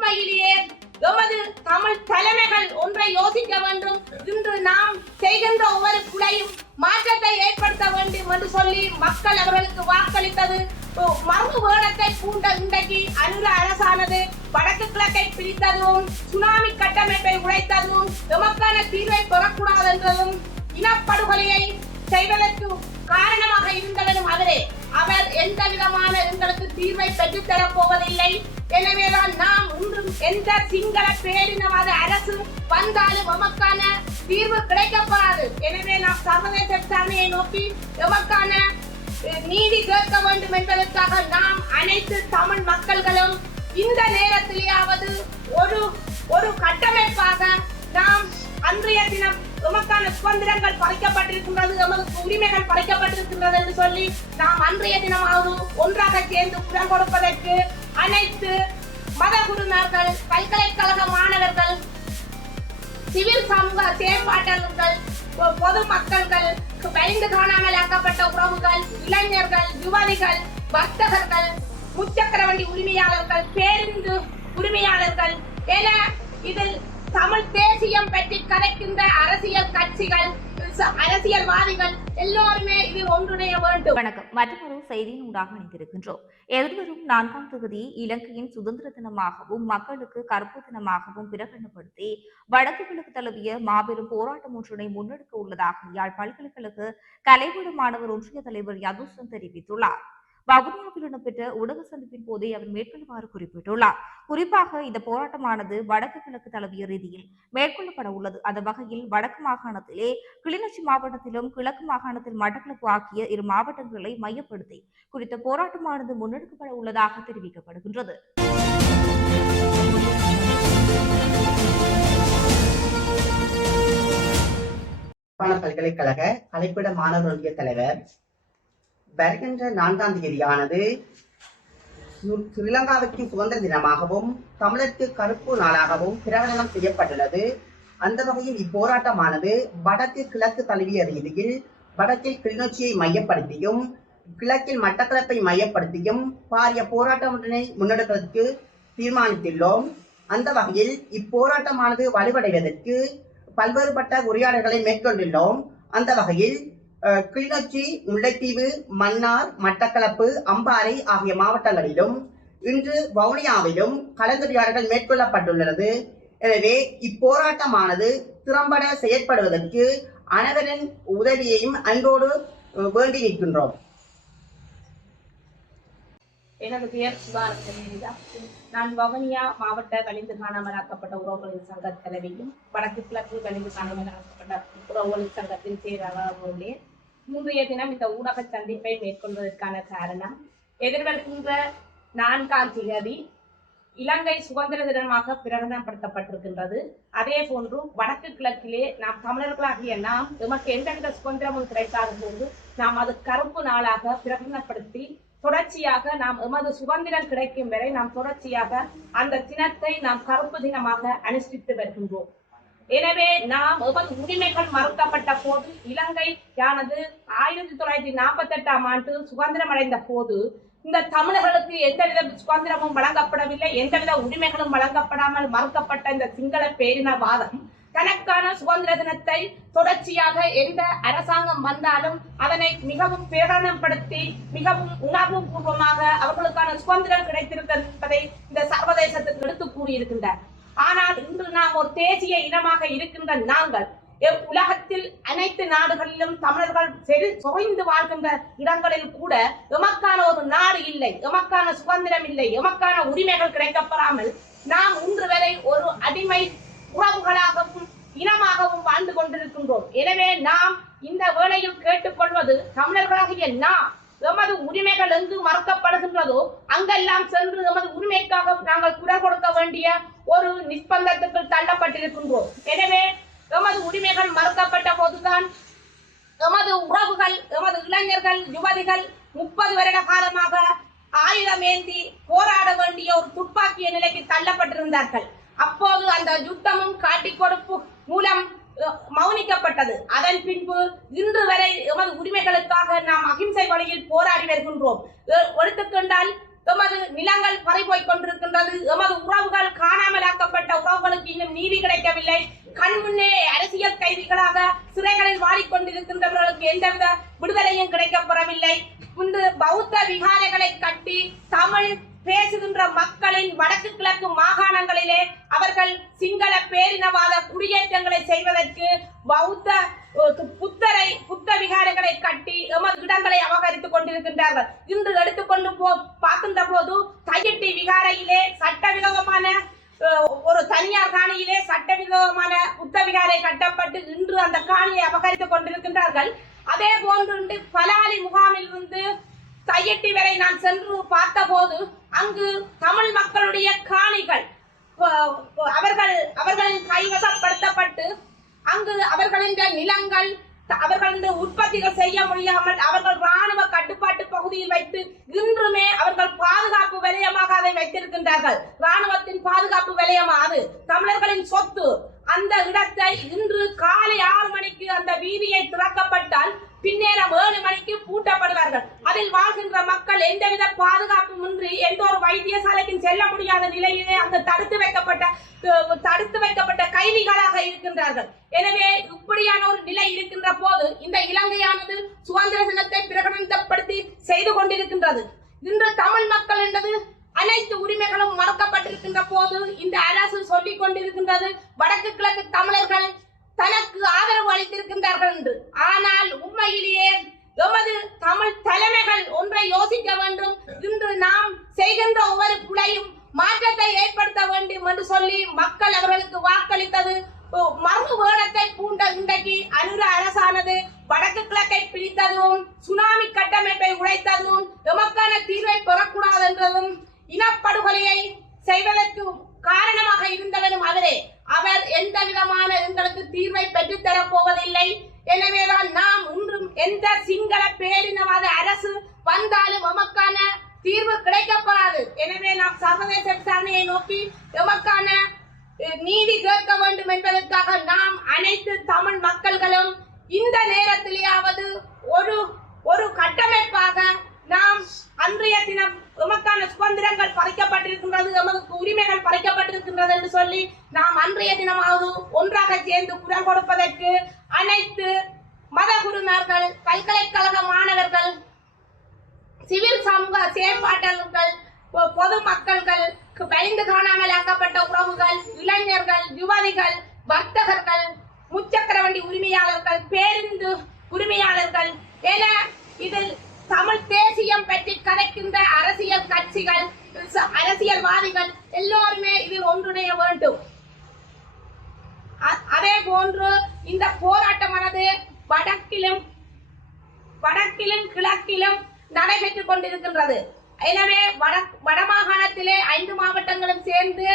உண்மையிலேயே எமது தமிழ் தலைமைகள் ஒன்றை யோசிக்க வேண்டும். இன்று நாம் செய்கின்ற ஒவ்வொரு பிழையும் மாற்றத்தை ஏற்படுத்த வேண்டும் என்று சொல்லி மக்கள் அவர்களுக்கு வாக்களித்தது. மரபு வேடத்தை பூண்ட இன்றைக்கு அனுர அரசானது வடக்கு கிழக்கை பிரித்ததும் சுனாமி கட்டமைப்பை உடைத்ததும் எமக்கான தீர்வை பெறக்கூடாது என்றதும் இனப்படுகொலையை செய்வதற்கு காரணமாக இருந்தவரும் அவரே. அவர் எந்த விதமான எங்களுக்கு தீர்வை பெற்றுத்தரப் போவதில்லை. எனவேதான் நாம் இன்றும் எந்த சிங்கள பேரினவாத அரசு வந்தாலும் எமக்கான தீர்வு கிடைக்கப்படாது. எனவே நாம் சர்வதேச விசாரணையை நோக்கி எமக்கான நீதி கேட்க வேண்டும் என்பதற்காக நாம் அனைத்து தமிழ் மக்கள்களும் இந்த நேரத்திலேயாவது ஒரு கட்டமைப்பாக நாம் அன்றைய தினம் எமக்கான சுதந்திரங்கள் பறிக்கப்பட்டிருக்கின்றது, எமது உரிமைகள் பறிக்கப்பட்டிருக்கின்றது என்று சொல்லி நாம் அன்றைய தினமாவது ஒன்றாக சேர்ந்து குரல் கொடுப்பதற்கு அனைத்து மத குருமார்கள், பல்கலைக்கழக மாணவர்கள், சிவில் சமூக செயற்பாட்டாளர்கள், பொதுமக்கள்கள், பயந்து காணாமல் ஆக்கப்பட்ட உறவுகள், இளைஞர்கள், யுவதிகள், வர்த்தகர்கள், முச்சக்கர வண்டி உரிமையாளர்கள், பேருந்து உரிமையாளர்கள் என இதில் தமிழ் தேசியம் பற்றி கதைக்கின்ற அரசியல் கட்சிகள், அரசியல்வாதிகள் எல்லோருமே இதில் ஒன்றிணைய வேண்டும். வணக்கம். மற்றொரு செய்தியின் ஊடாக இணைந்திருக்கின்றோம். எதிர்வரும் 4ஆம் தேதி இலங்கையின் சுதந்திர தினமாகவும் மக்களுக்கு கருப்பு தினமாகவும் பிரகடனப்படுத்தி வடக்கு கிழக்கு தழுவிய மாபெரும் போராட்டம் ஒன்றினை முன்னெடுக்க உள்ளதாக யாழ் பல்கலைக்கழக கலைப்பீட மாணவர் ஒன்றிய தலைவர் யதுசன் தெரிவித்துள்ளார். வவுனியாவில் இடம்பெற்ற ஊடக சந்திப்பின் போதே அவர் மேற்கொள்ளுமாறு குறிப்பிட்டுள்ளார். குறிப்பாக இந்த போராட்டமானது வடக்கு கிழக்கு தழுவிய ரீதியில் மேற்கொள்ளப்பட உள்ளது. அந்த வகையில் வடக்கு மாகாணத்திலே கிளிநொச்சி மாவட்டத்திலும் கிழக்கு மாகாணத்தில் மட்டக்களப்பு ஆகிய 2 மாவட்டங்களை மையப்படுத்தி குறித்த போராட்டமானது முன்னெடுக்கப்பட உள்ளதாக தெரிவிக்கப்படுகின்றது. பல்கலைக்கழக கலைப்பீட மாணவர் ஒன்றிய தலைவர் வருகின்ற 4ஆம் தேதியானது ஸ்ரீலங்காவிற்கு சுதந்திர தினமாகவும் தமிழருக்கு கருப்பு நாளாகவும் பிரகடனம் செய்யப்பட்டுள்ளது. அந்த வகையில் இப்போராட்டமானது வடக்கு கிழக்கு தழுவிய ரீதியில் வடக்கில் கிளிநொச்சியை மையப்படுத்தியும் கிழக்கில் மட்டக்களப்பை மையப்படுத்தியும் பாரிய போராட்டம் ஒன்றினை முன்னெடுப்பதற்கு தீர்மானித்துள்ளோம். அந்த வகையில் இப்போராட்டமானது வலுவடைவதற்கு பல்வேறுபட்ட உரையாடல்களை மேற்கொண்டுள்ளோம். அந்த வகையில் கிளிநொச்சி, முல்லைத்தீவு, மன்னார், மட்டக்களப்பு, அம்பாறை ஆகிய மாவட்டங்களிலும் இன்று வவுனியாவிலும் கலந்துரையாடல்கள் மேற்கொள்ளப்பட்டுள்ளது. எனவே இப்போராட்டமானது திறம்பட செயற்படுவதற்கு அனைவரின் உதவியையும் அன்போடு வேண்டி நிற்கின்றோம். எனது பெயர் சுதாரா. நான் வவுனியா மாவட்ட கழிந்து காணாமலாக்கப்பட்ட உறவுகளின் சங்க தலைவியும் வடக்கு கிழக்கு கழிந்து காணாமலாக்கப்பட்ட உறவுகளின் சங்கத்தின் செயலாளராக உள்ளேன். இன்றைய தினம் இந்த ஊடக சந்திப்பை மேற்கொள்வதற்கான காரணம், எதிர்வருகின்ற 4ஆம் தேதி இலங்கை சுதந்திர தினமாக பிரகடனப்படுத்தப்பட்டிருக்கின்றது. அதே போன்று வடக்கு கிழக்கிலே நாம் தமிழர்களாகிய நாம் எமக்கு எந்தவித சுதந்திரமும் கிடைக்காத போது நாம் அது கருப்பு நாளாக பிரகடனப்படுத்தி தொடர்ச்சியாக நாம் எமது சுதந்திரம் கிடைக்கும் வரை நாம் தொடர்ச்சியாக அந்த தினத்தை நாம் கருப்பு தினமாக அனுஷ்டித்து வருகின்றோம். எனவே நாம் எமது உரிமைகள் மறுக்கப்பட்ட போது இலங்கையானது 1948ஆம் ஆண்டு சுதந்திரம் அடைந்த போது இந்த தமிழர்களுக்கு எந்தவித சுதந்திரமும் வழங்கப்படவில்லை, எந்தவித உரிமைகளும் வழங்கப்படாமல் மறுக்கப்பட்ட இந்த சிங்கள பேரினவாதம் தனக்கான சுதந்திர தினத்தை தொடர்ச்சியாக எந்த அரசாங்கம் வந்தாலும் அதனை மிகவும் பிரகடனப்படுத்தி மிகவும் உணர்வுபூர்வமாக அவர்களுக்கான சுதந்திரம் கிடைத்திருக்கிறது என்பதை இந்த சர்வதேசத்துக்கு எடுத்து கூறியிருக்கின்றார். ஆனால் இன்று நாம் ஒரு தேசிய இனமாக இருக்கின்ற நாங்கள் உலகத்தில் அனைத்து நாடுகளிலும் தமிழர்கள் சொய்ந்து வாழ்கின்ற இடங்களில் கூட எமக்கான ஒரு நாடு இல்லை, எமக்கான சுதந்திரம் இல்லை, எமக்கான உரிமைகள் கிடைக்கப்படாமல் நாம் இன்று வரை ஒரு அடிமை உறவுகளாகவும் இனமாகவும் வாழ்ந்து கொண்டிருக்கின்றோம். எனவே நாம் இந்த வேளையில் கேட்டுக்கொள்வது, தமிழர்களாகிய நாம் எமது உரிமைகள் எங்கு மறுக்கப்படுகின்றதோ அங்கெல்லாம் சென்று எமது உரிமைக்காக நாங்கள் குரல் கொடுக்க வேண்டிய ஒரு நிர்பந்தத்துக்கு தள்ளப்பட்டிருக்கின்றோம். எனவே எமது உரிமைகள் மறுக்கப்பட்ட போதுதான் எமது உறவுகள், எமது இளைஞர்கள், யுவதிகள் 30 வருட காலமாக ஆயுதம் ஏந்தி போராட வேண்டிய ஒரு துப்பாக்கிய நிலைக்கு தள்ளப்பட்டிருந்தார்கள். அப்போது அந்த யுத்தமும் காட்டி கொடுப்பு மூலம் மௌனிக்கப்பட்டது. அதன் பின்பு இன்று வரை எமது உரிமைகளுக்காக நாம் அகிம்சை வழியில் போராடி வருகின்றோம். எடுத்துக்கொண்டால் எமது நிலங்கள் பறிபோய்க் கொண்டிருக்கின்றது, எமது உறவுகள் காண வடக்கு கிழக்கு மாகாணங்களிலே அவர்கள் சிங்கள பேரினவாத குடியேற்றங்களை செய்வதற்கு பௌத்த புத்த விகாரங்களை கட்டி எமது இடங்களை அபகரித்துக் கொண்டிருக்கின்றார்கள். இன்று எடுத்துக்கொண்டு பார்க்கின்ற போது தையட்டி விகாரையிலே சட்டவிரோதமான ஒரு தனியார் காணியிலே சட்டவிரோதமான புத்த விகாரை கட்டப்பட்டு இன்று அந்த காணியை அபகரித்துக் கொண்டிருக்கின்றார்கள். அதே போன்று பலாலி முகாமில் இருந்து தையட்டி வரை நான் சென்று பார்த்த போது அங்கு தமிழ் மக்களுடைய காணிகள் அவர்களின் கைவசப்படுத்தப்பட்டு அங்கு அவர்களின் நிலங்கள் அவர்களின் உற்பத்திகள் செய்ய முடியாமல் அவர்கள் ராணுவ கட்டுப்பாட்டு பகுதியில் வைத்து இன்றுமே அவர்கள் பாதுகாப்பு வலயமாக அதை வைத்திருக்கின்றார்கள். ராணுவத்தின் பாதுகாப்பு வலயம் அது தமிழர்களின் சொத்து. அந்த இடத்தை இன்று காலை 6 மணிக்கு அந்த வீதியை திறக்கப்பட்டால் பின்னேரம் 7 மணிக்கு பூட்டப்படுவார்கள். அதில் வாழ்கின்ற மக்கள் எந்தவித பாதுகாப்பும் இன்றி எந்த ஒரு வைத்தியசாலைக்கும் செல்ல முடியாத நிலையிலே அந்த தடுத்து வைக்கப்பட்ட கைதிகளாக இருக்கின்றார்கள். எனவே இப்படியான ஒரு நிலை இருக்கின்ற போது இந்த இலங்கையானது சுதந்திர தினத்தை பிரகடனப்படுத்தி செய்து கொண்டிருக்கின்றது. இன்று தமிழ் மக்கள் என்பது அனைத்து உரிமைகளும் மறுக்கப்பட்டிருக்கின்ற போது இந்த அரசு சொல்லிக் கொண்டிருக்கின்றது வடக்கு கிழக்கு தமிழர்கள் தனக்கு ஆதரவு அளித்திருக்கின்றார்கள் என்று. ஆனால் உண்மையிலேயே எமது தமிழ் தலைமைகள் ஒன்றை யோசிக்க வேண்டும். இன்று நாம் செய்கின்ற ஒவ்வொரு பிழையும் மாற்றத்தை ஏற்படுத்த வேண்டும் என்று சொல்லி மக்கள் அவர்களுக்கு வாக்களித்தது மறு வேடத்தை பூண்ட இன்றைக்கு அனுர அரசானது வடக்கு கிழக்கை பிரித்ததும் சுனாமி கட்டமைப்பை உடைத்ததும் எமக்கான தீர்வை பெறக்கூடாது என்றதும் இனப்படுகொலையை செய்வதற்கு காரணமாக இருந்தவரும் அவரே. அவர் எந்த விதமான எங்களுக்கு தீர்வை பெற்றுத்தரப் போவதில்லை. எனவேதான் நாம் ஒன்றும் எந்த சிங்கள பேரினவாத அரசு வந்தாலும் எமக்கான தீர்வு கிடைக்கப்படாது. எனவே நாம் சர்வதேச விசாரணையை நோக்கி எமக்கான நீதி கேட்க வேண்டும் என்பதற்காக நாம் அனைத்து தமிழ் மக்கள்களும் இந்த நேரத்திலேயாவது ஒரு கட்டமைப்பாக நாம் அன்றைய தினம் எமக்கான சுதந்திரங்கள் பறிக்கப்பட்டிருக்கின்றது, எமது உரிமைகள் பறிக்கப்பட்டிருக்கின்றது என்று சொல்லி நாம் அன்றைய தினமாவது ஒன்றாக சேர்ந்து குரல் கொடுப்பதற்கு அனைத்து மத குருமார்கள், பல்கலைக்கழக மாணவர்கள், சிவில் சமூக செயற்பாட்டாளர்கள், பொது மக்கள்கள், பயந்து காணாமல் ஆக்கப்பட்ட உறவுகள், இளைஞர்கள், யுவதிகள், வர்த்தகர்கள், முச்சக்கர வண்டி உரிமையாளர்கள், பேருந்து உரிமையாளர்கள் என இதில் தமிழ் தேசியம் பற்றி கதைக்கின்ற அரசியல் கட்சிகள், அரசியல்வாதிகள் எல்லோருமே இதில் ஒன்றிணைய வேண்டும். அதே போன்று இந்த போராட்டமானது வடக்கிலும் கிழக்கிலும் நடைபெற்றுக் கொண்டிருக்கின்றது. எனவே வடமாகாணத்திலே 5 மாவட்டங்களும் சேர்ந்து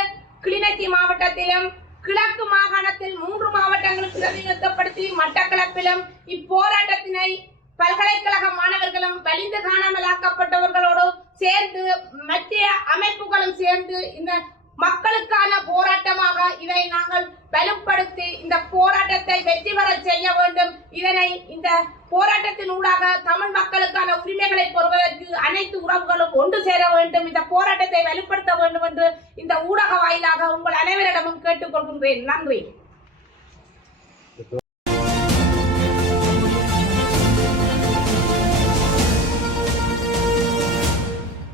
கிளிநொச்சி மாவட்டத்திலும் கிழக்கு மாகாணத்தில் 3 மாவட்டங்களும் பிரதிநிதித்துவப்படுத்தி மட்டக்களப்பிலும் இப்போராட்டத்தினை பல்கலைக்கழக மாணவர்களும் வலிந்து காணாமலாக்கப்பட்டவர்களோடு சேர்ந்து மத்திய அமைப்புகளும் சேர்ந்து இந்த மக்களுக்கான போராட்டமாக இதை நாங்கள் வலுப்படுத்தி இந்த போராட்டத்தை வெற்றி பெற செய்ய வேண்டும். இதனை இந்த போராட்டத்தின் ஊடாக தமிழ் மக்களுக்கான உரிமைகளை பெறுவதற்கு அனைத்து உறவுகளும் ஒன்று சேர வேண்டும். இந்த போராட்டத்தை வலுப்படுத்த வேண்டும் என்று இந்த ஊடக வாயிலாக உங்கள் அனைவரிடமும் கேட்டுக்கொள்கின்றேன். நன்றி.